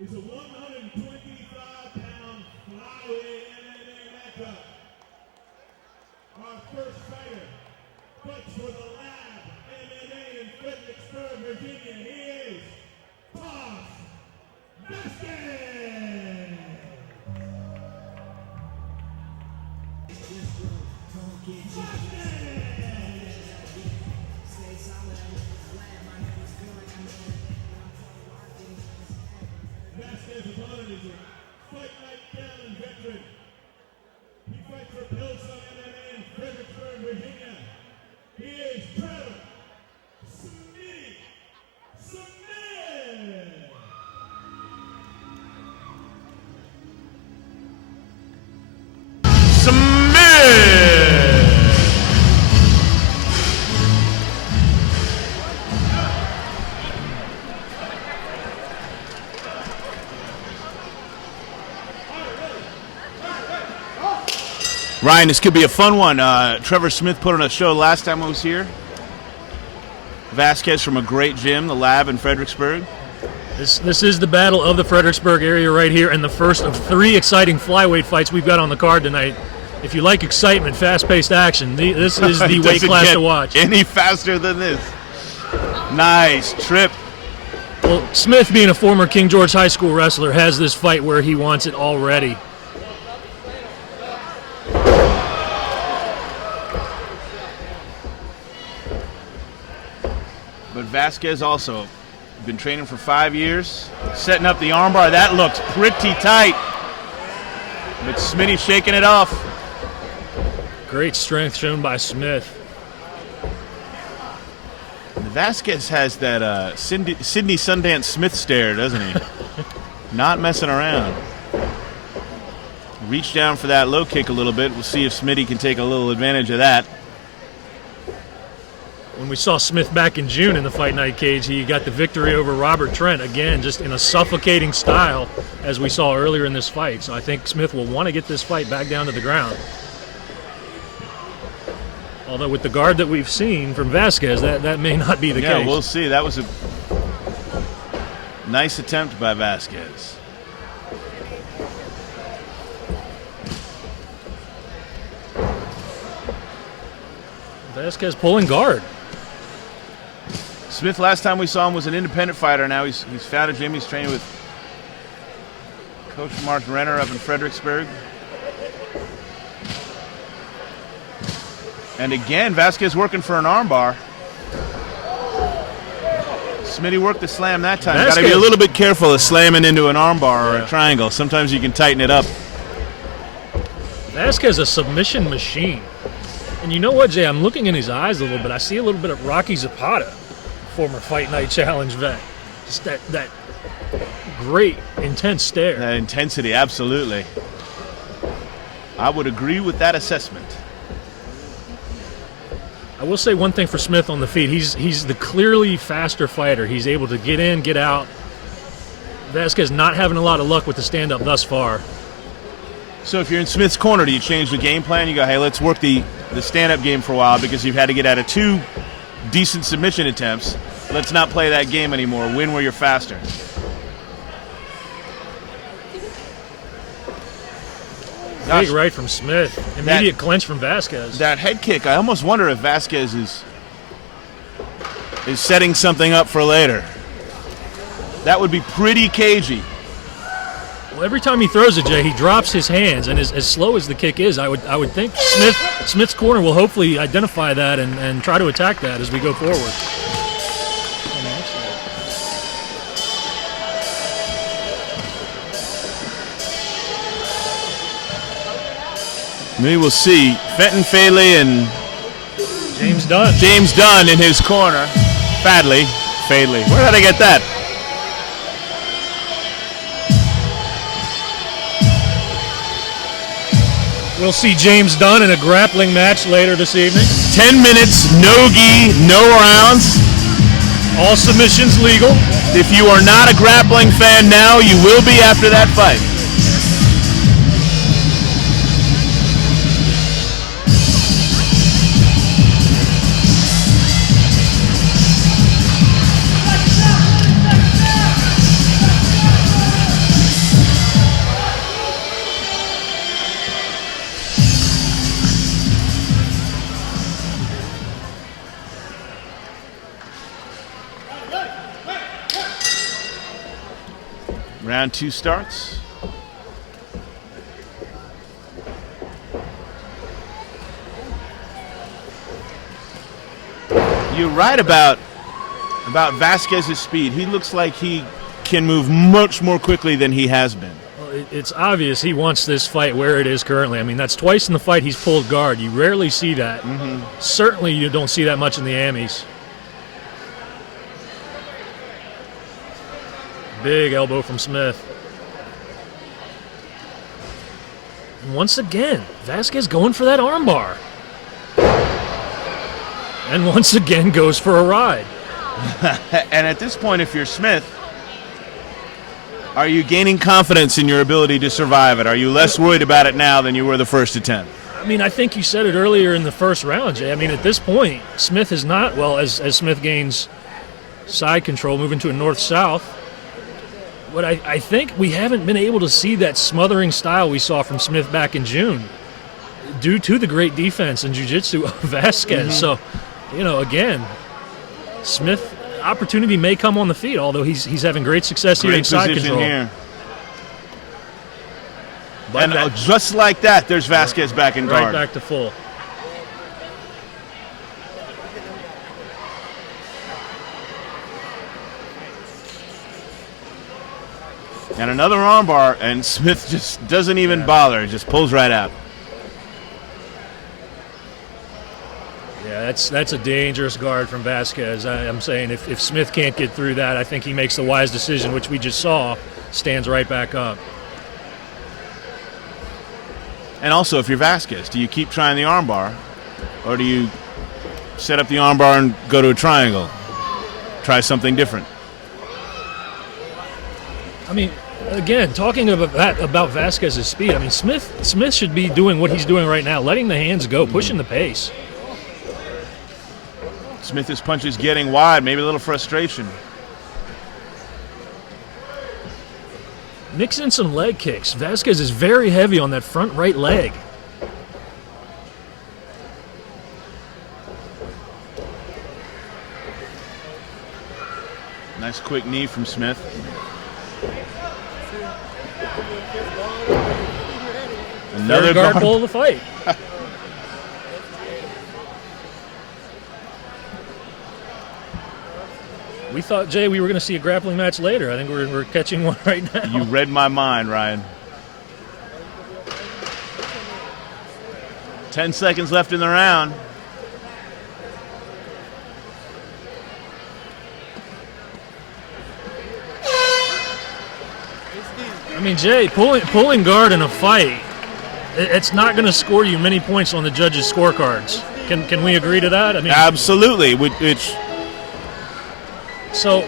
is a 125-pound flyweight MMA matchup. Our first fighter fights for the Lab MMA in Fredericksburg, Virginia. He is Tosh Vasquez. Vasquez's opponent is a Fight Night Gallon veteran. He fights for Hillsong MMA in Fredericksburg, Virginia. He is Trevor. Ryan, this could be a fun one. Trevor Smith put on a show last time I was here. Vasquez from a great gym, the Lab in Fredericksburg. This is the battle of the Fredericksburg area right here, and the first of 3 exciting flyweight fights we've got on the card tonight. If you like excitement, fast-paced action, this is the weight class to watch. Any faster than this? Nice trip. Well, Smith, being a former King George High School wrestler, has this fight where he wants it already. But Vasquez also been training for 5 years, setting up the armbar. That looks pretty tight. But Smitty's shaking it off. Great strength shown by Smith. Vasquez has that Sydney Sundance Smith stare, doesn't he? Not messing around. Reach down for that low kick a little bit. We'll see if Smitty can take a little advantage of that. When we saw Smith back in June in the Fight Night cage, he got the victory over Robert Trent, again, just in a suffocating style, as we saw earlier in this fight. So I think Smith will want to get this fight back down to the ground. Although with the guard that we've seen from Vasquez, that may not be the case. Yeah, we'll see. That was a nice attempt by Vasquez. Vasquez pulling guard. Smith, last time we saw him, was an independent fighter. Now he's found a gym. He's training with Coach Mark Renner up in Fredericksburg. And again, Vasquez working for an armbar. Smitty worked the slam that time. Got to be a little bit careful of slamming into an armbar or a triangle. Sometimes you can tighten it up. Vasquez a submission machine. And you know what, Jay? I'm looking in his eyes a little bit. I see a little bit of Rocky Zapata, former Fight Night Challenge vet. Just that great, intense stare. That intensity, absolutely. I would agree with that assessment. I will say one thing for Smith on the feet. He's the clearly faster fighter. He's able to get in, get out. Vasquez not having a lot of luck with the stand-up thus far. So if you're in Smith's corner, do you change the game plan? You go, hey, let's work the stand-up game for a while because you've had to get out of 2 decent submission attempts. Let's not play that game anymore. Win where you're faster. Big right from Smith. Immediate clinch from Vasquez. That head kick, I almost wonder if Vasquez is setting something up for later. That would be pretty cagey. Well, every time he throws it, Jay, he drops his hands, and as slow as the kick is, I would think Smith's corner will hopefully identify that and try to attack that as we go forward. Maybe we'll see Fenton Faley and James Dunn. James Dunn in his corner. Fadley. Where did I get that? We'll see James Dunn in a grappling match later this evening. 10 minutes, no gi, no rounds. All submissions legal. If you are not a grappling fan now, you will be after that fight. Round 2 starts. You're right about Vasquez's speed. He looks like he can move much more quickly than he has been. Well, it's obvious he wants this fight where it is currently. I mean, that's twice in the fight he's pulled guard. You rarely see that. Mm-hmm. Certainly you don't see that much in the Amis. Big elbow from Smith. And once again, Vasquez going for that armbar. And once again goes for a ride. And at this point, if you're Smith, are you gaining confidence in your ability to survive it? Are you less worried about it now than you were the first attempt? I mean, I think you said it earlier in the first round, Jay. I mean, at this point, Smith is not, well, as Smith gains side control, moving to a north-south, but I think we haven't been able to see that smothering style we saw from Smith back in June due to the great defense and jiu-jitsu of Vasquez. Mm-hmm. So, you know, again, Smith, opportunity may come on the feet, although he's having great success here in side control. Here. And just like that, there's Vasquez back in guard. Right back to full. And another armbar, and Smith just doesn't even bother. Just pulls right out. Yeah, that's a dangerous guard from Vasquez. I'm saying if Smith can't get through that, I think he makes the wise decision, which we just saw, stands right back up. And also, if you're Vasquez, do you keep trying the armbar, or do you set up the armbar and go to a triangle? Try something different. I mean, again, talking about Vasquez's speed, I mean, Smith should be doing what he's doing right now, letting the hands go, pushing the pace. Smith's punches getting wide, maybe a little frustration. Mix in some leg kicks. Vasquez is very heavy on that front right leg. Nice quick knee from Smith. Another guard pull of the fight. We thought, Jay, we were going to see a grappling match later. I think we're catching one right now. You read my mind, Ryan. 10 seconds left in the round. I mean, Jay, pulling guard in a fight, it's not going to score you many points on the judges' scorecards. Can we agree to that? I mean, absolutely. So,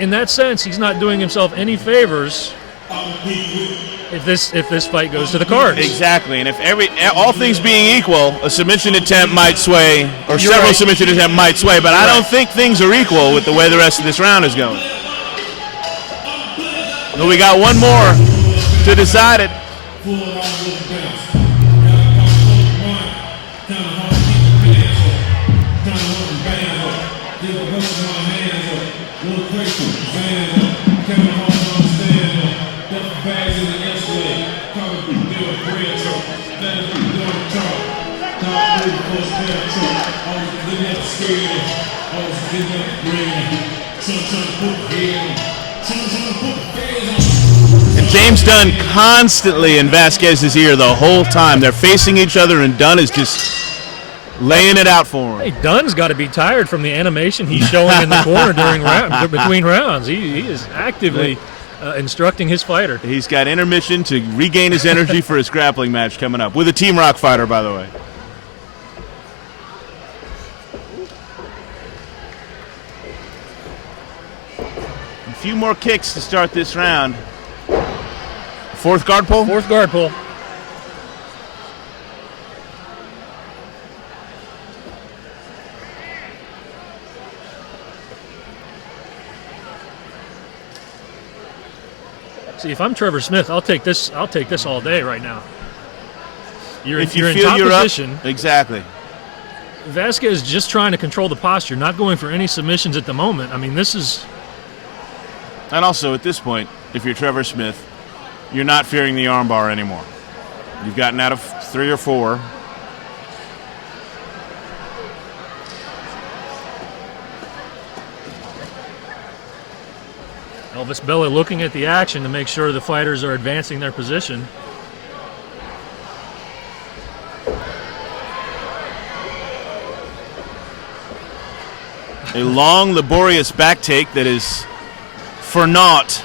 in that sense, he's not doing himself any favors if this fight goes to the cards. Exactly, and if all things being equal, a submission attempt might sway, or several submission attempts might sway, but I don't think things are equal with the way the rest of this round is going. But we got one more to decide it. And James Dunn constantly in Vasquez's ear the whole time. They're facing each other, and Dunn is just laying it out for him. Hey, Dunn's got to be tired from the animation he's showing in the corner between rounds. He is actively instructing his fighter. He's got intermission to regain his energy for his grappling match coming up with a Team Rock fighter, by the way. A few more kicks to start this round. Fourth guard pull? Fourth guard pull. See, if I'm Trevor Smith, I'll take this all day right now. You're in top position. Exactly. Vasquez is just trying to control the posture, not going for any submissions at the moment. I mean, this is And also, at this point, if you're Trevor Smith, you're not fearing the armbar anymore. You've gotten out of 3 or 4. Elvis Bella looking at the action to make sure the fighters are advancing their position. A long, laborious back take that is for naught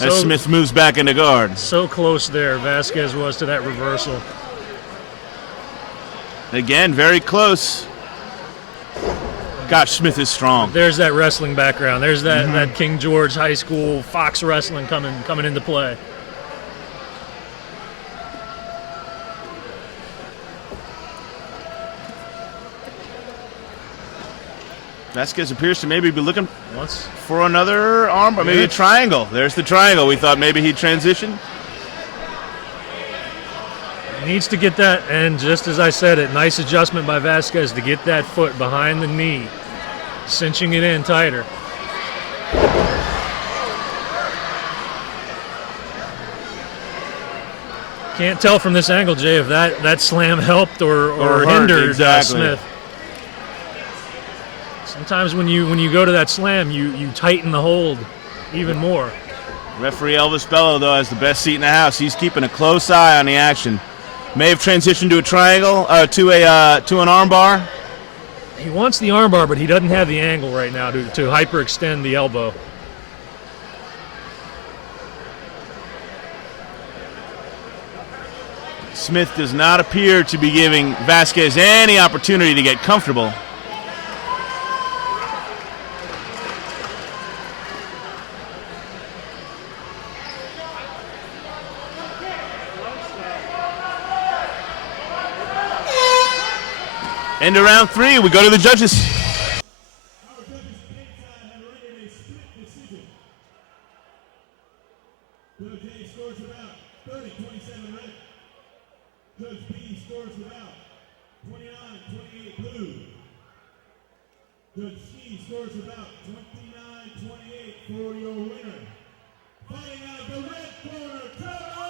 as Smith moves back into guard. So close there, Vasquez was to that reversal. Again, very close. Gosh, Smith is strong. There's that wrestling background. There's that King George High School Fox wrestling coming into play. Vasquez appears to maybe be looking for another arm, or maybe a triangle. There's the triangle. We thought maybe he'd transition. He needs to get that, and just as I said it, nice adjustment by Vasquez to get that foot behind the knee, cinching it in tighter. Can't tell from this angle, Jay, if that slam helped or hindered Smith. Sometimes when you go to that slam, you tighten the hold even more. Referee Elvis Bello, though, has the best seat in the house. He's keeping a close eye on the action. May have transitioned to a triangle, to an armbar. He wants the armbar, but he doesn't have the angle right now to hyperextend the elbow. Smith does not appear to be giving Vasquez any opportunity to get comfortable. End of round 3, we go to the judges. Our judges anytime have rendered a split decision. Judge A scores about 30-27 red. Judge B scores about 29-28 blue. Judge C scores about 29-28 for your winner. Fighting out of the red corner, Trevor!